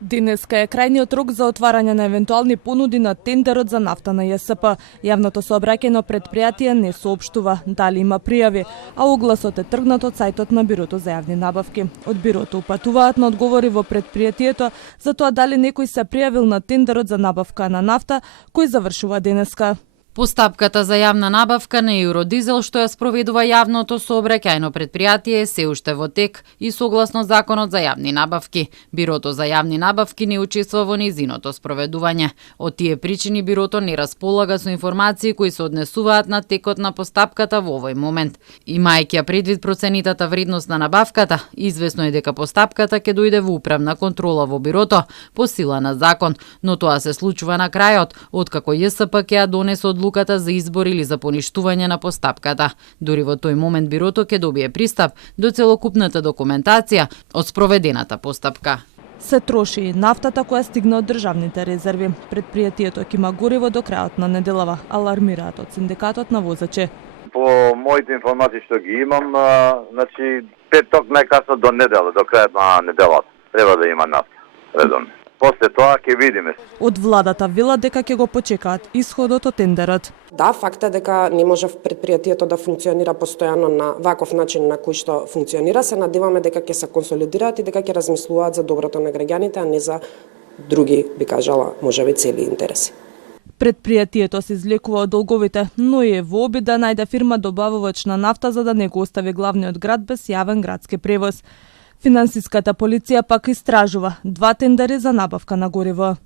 Денеска е крајниот рок за отварање на евентуални понуди на тендерот за нафта на ЈСП. Јавното сообраќајно предпријатие не соопштува дали има пријави, а огласот е тргнат од сајтот на Бирото за јавни набавки. Од Бирото упатуваат на одговори во предпријатието за тоа дали некој се пријавил на тендерот за набавка на нафта кој завршува денеска. Постапката за јавна набавка на Евродизел што ја спроведува јавното сообраќајно предпријатие е се уште во тек и согласно законот за јавни набавки. Бирото за јавни набавки не учествува во нејзиното спроведување. Од тие причини Бирото не располага со информации кои се однесуваат на текот на постапката во овој момент. Имајќи ја предвид проценитата вредност на набавката, извесно е дека постапката ќе дојде во управна контрола во Бирото по сила на закон, но тоа се случува на крајот, откако ЈСП ќе ја донесе одлуката за избор или за поништување на постапката. Дури во тој момент Бирото ќе добие пристап до целокупната документација од спроведената постапка. Се троши и нафтата која стигна од државните резерви. Предпријатието ќе има гориво до крајот на неделава, алармираат од синдикатот на возачи. По моите информации што ги имам, значи петок најкасно до недела, до крајот на неделата треба да има нафта редовно. После тоа ќе видиме. Од владата велат дека ќе го почекаат исходот од тендерот. Да, факт е дека не може предпријатието да функционира постојано на ваков начин на кој што функционира. Се надеваме дека ќе се консолидираат и дека ќе размислуваат за доброто на граѓаните, а не за други, би кажала, можеби цели интереси. Предпријатието се излекува од долговите, но е во обид да најде фирма добавувач на нафта за да не го остави главниот град без јавен градски превоз. Финансиската полиција пак истражува 2 тендери за набавка на гориво.